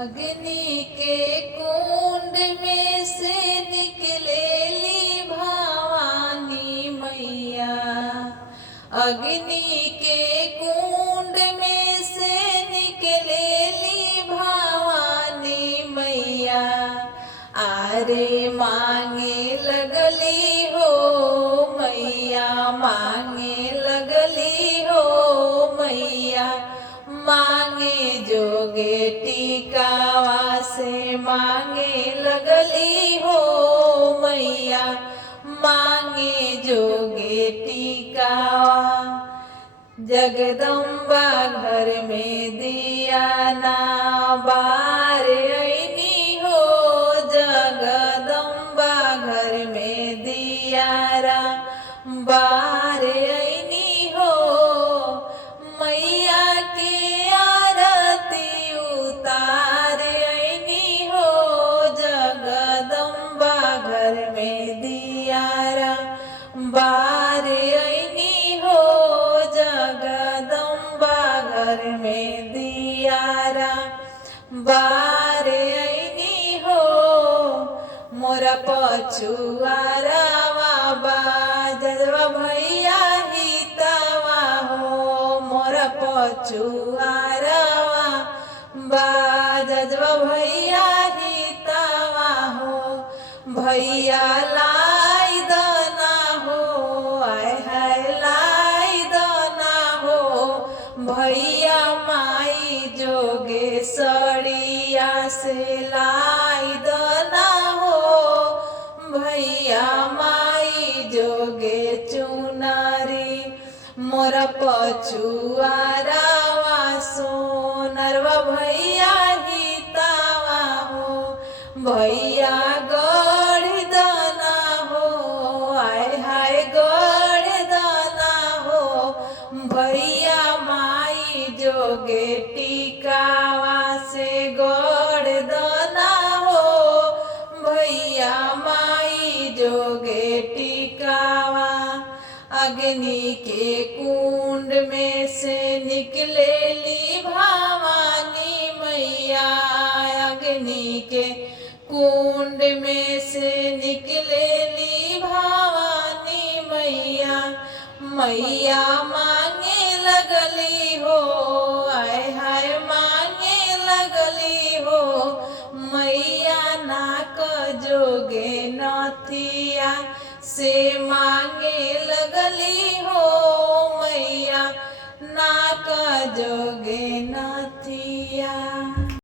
अग्नि के कुंड में से निकलेली भवानी मैया। अग्नि के कुंड में से निकलेली भवानी मैया। आरे मांगे लगली हो मैया, मांगे लगली हो मैया। मांगे जोगे टिकावा से मांगे लगली हो मैया। मांगे जोगे टिकावा। जगदम्बा घर में दिया ना बार ऐनी हो। जगदम्बा घर में दियारा बार ऐनी हो। मैया के आरती उतार ऐनी हो। जगदम्बा घर में दियारा बार ऐनी हो। जगदम्बा घर में दियारा बार ऐनी हो। मोरा पछुआरावा बाजवा भैया हितावा हो। मोरा पछुआरावा बाजवा भैया हितावा हो। भैया लाई दना हो, आय हाय लाई दना हो। भैया माई जोगे सड़िया से लाई दना हो। भैया माई जोगे चुनारी। मोरा पछुआरावा सोनरवा भैया हितावा हो। भैया गढ़ दना हो, आय हाय गढ़ दना हो। भैया माई जोगे टिकावा से गढ़ दना हो। भैया माई जोगे टिकावा। अग्नि के कुंड में से निकलेली भवानी मैया। अग्नि के कुंड में से निकलेली भवानी मैया। मैया मांगे लगली हो, आय हाय मांगे लगली हो। मैया नाक जोगे नथिया से मांगे लगली हो मैया। नाक जोगे नथिया।